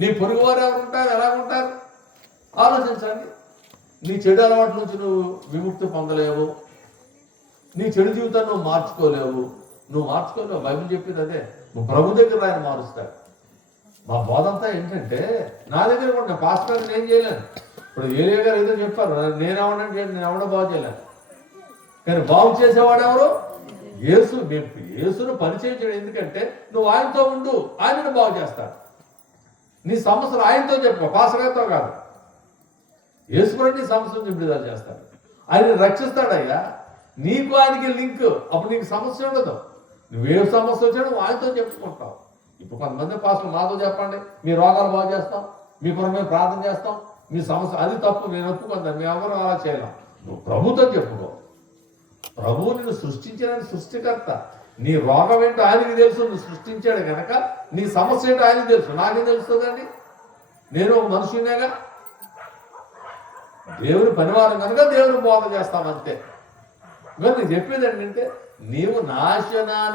నీ పొరుగువారు ఎవరు ఉంటారు, ఎలా ఉంటారు ఆలోచించండి. నీ చెడు అలవాట్ల నుంచి నువ్వు విముక్తి పొందలేవు, నీ చెడు జీవితాన్ని నువ్వు మార్చుకోలేవు. బైబిల్ చెప్పింది అదే. నువ్వు ప్రభు దగ్గర ఆయన మారుస్తాడు. మా బోధంతా ఏంటంటే నా దగ్గర కూడా నేను పాస్టర్ గారు నేను చేయలేను. ఇప్పుడు ఏలియా గారు ఏదో చెప్పారు, నేనేమన్నా నేను ఎవడో బాగు చేయలేను. కానీ బాగు చేసేవాడు ఎవరు? యేసు. యేసును పరిచయం చేయడం ఎందుకంటే నువ్వు ఆయనతో ఉండు, ఆయనను బాగు చేస్తాడు. నీ సమస్యలు ఆయనతో చెప్పు, పాస్టర్ గారితో కాదు. యేసు కూడా నీ సమస్యను విడుదల చేస్తాడు, ఆయన రక్షిస్తాడయ్యా. నీకు ఆయనకి లింక్, అప్పుడు నీకు సమస్య ఉండదు. నువ్వే సమస్య వచ్చా నువ్వు ఆయనతో చెప్పుకుంటావు. ఇప్పుడు కొంతమంది పాస్టర్లు మాతో చెప్పండి, మీ రోగాలు బాగు చేస్తాం, మీ కొరకు మేము ప్రార్థన చేస్తాం, మీ సమస్య అది తప్పు, నేను ఒప్పుకుందాం, మేము ఎవరు అలా చేయలేం. నువ్వు ప్రభుతో చెప్పుకో. ప్రభువు నిన్ను సృష్టించిన సృష్టికర్త. నీ రోగం ఏంటో ఆయనకి తెలుసు, నువ్వు సృష్టించాడు కనుక నీ సమస్య ఏంటో ఆయనకి తెలుసు. నాకేం తెలుస్తుందండి? నేను ఒక మనుషునేగా, దేవుని పనివారం కనుక దేవుని బోధ చేస్తామంతే. మరి నేను చెప్పేది ఏంటంటే నీవు నాశనాన్ని